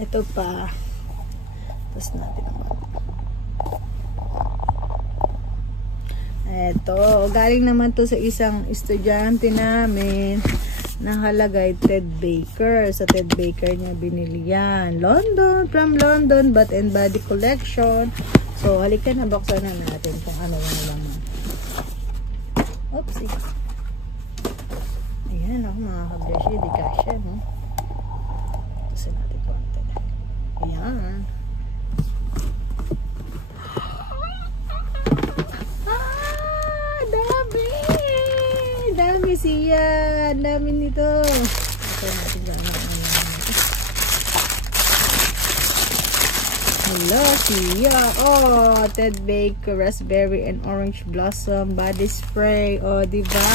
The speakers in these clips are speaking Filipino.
Ito pa. Tapos natin naman. Ito. Galing naman to sa isang estudyante namin. Nakalagay Ted Baker. Sa Ted Baker niya binili yan. London. From London. Bath and Body Collection. So, halika na. Buksan na natin kung ano yung laman. Oopsie. Ayan ako mga kabreshi. Di kasya, no? Tasin natin konti. Ayan. Dami siya. Dami nito. Okay, natin gano'n. Hello, siya. Oh, Ted Baker Raspberry and Orange Blossom Body Spray. Oh, diba?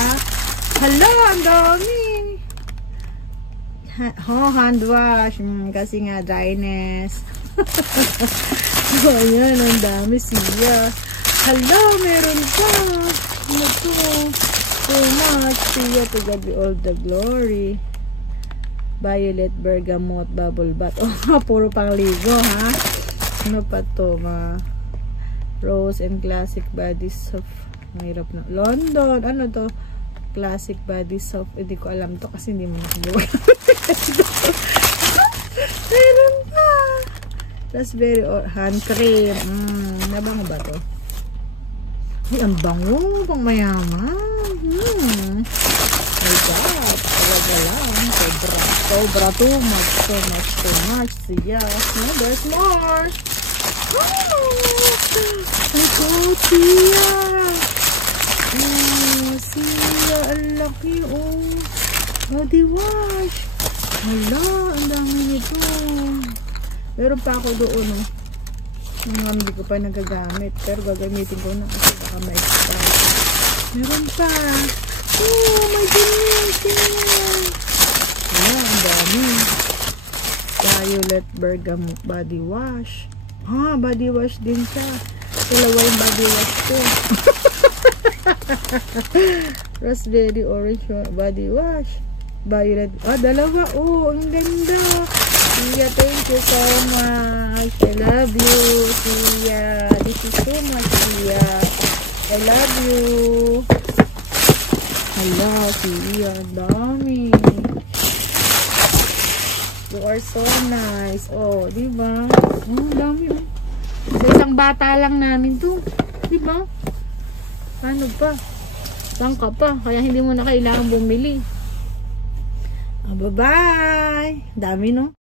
Hello, ang dami. Hand wash. Kasi nga, dryness. Oh, yan. Ang dami siya. Hello, meron pa. Ano to? So much. Siya, to God be all the glory. Violet Bergamot Bubble Bath. Oh, puro pangligo, ha? Ano pa to, ma? Rose and Classic Body Soap. Mahirap na. London. Ano to? Classic Body Soap. Hindi ko alam to kasi hindi mo nakabuha. Meron pa. Raspberry or hand cream. Nabango ba to? Ay, ang bango. Pang mayaman. My God. Talaga lang. Sobra. Too much. Yes. No, there's more. My God, siya. Siya. Ang laki, oh. Body wash. Hala, ang dami nito. Meron pa ako doon, oh. Hindi ko pa nagagamit. Pero gagamitin ko na kasi baka ma-expire. Meron pa. Oh, my goodness. Ayan, ang dami. Violet Bergamot Body Wash. Body wash din siya. Dalawa yung body wash ko. Raspberry Orange Body Wash. Violet. Dalawa. Oh, ang ganda. Sia, thank you so much. I love you, Sia. This is so much, Sia. I love you. Hala, Sia. Ang dami. You are so nice. Oh, diba? Ang dami, oh. Sa isang bata lang namin to. Diba? Ano pa? Sangka pa. Kaya hindi mo na kailangan bumili. Bye-bye. Dami, no?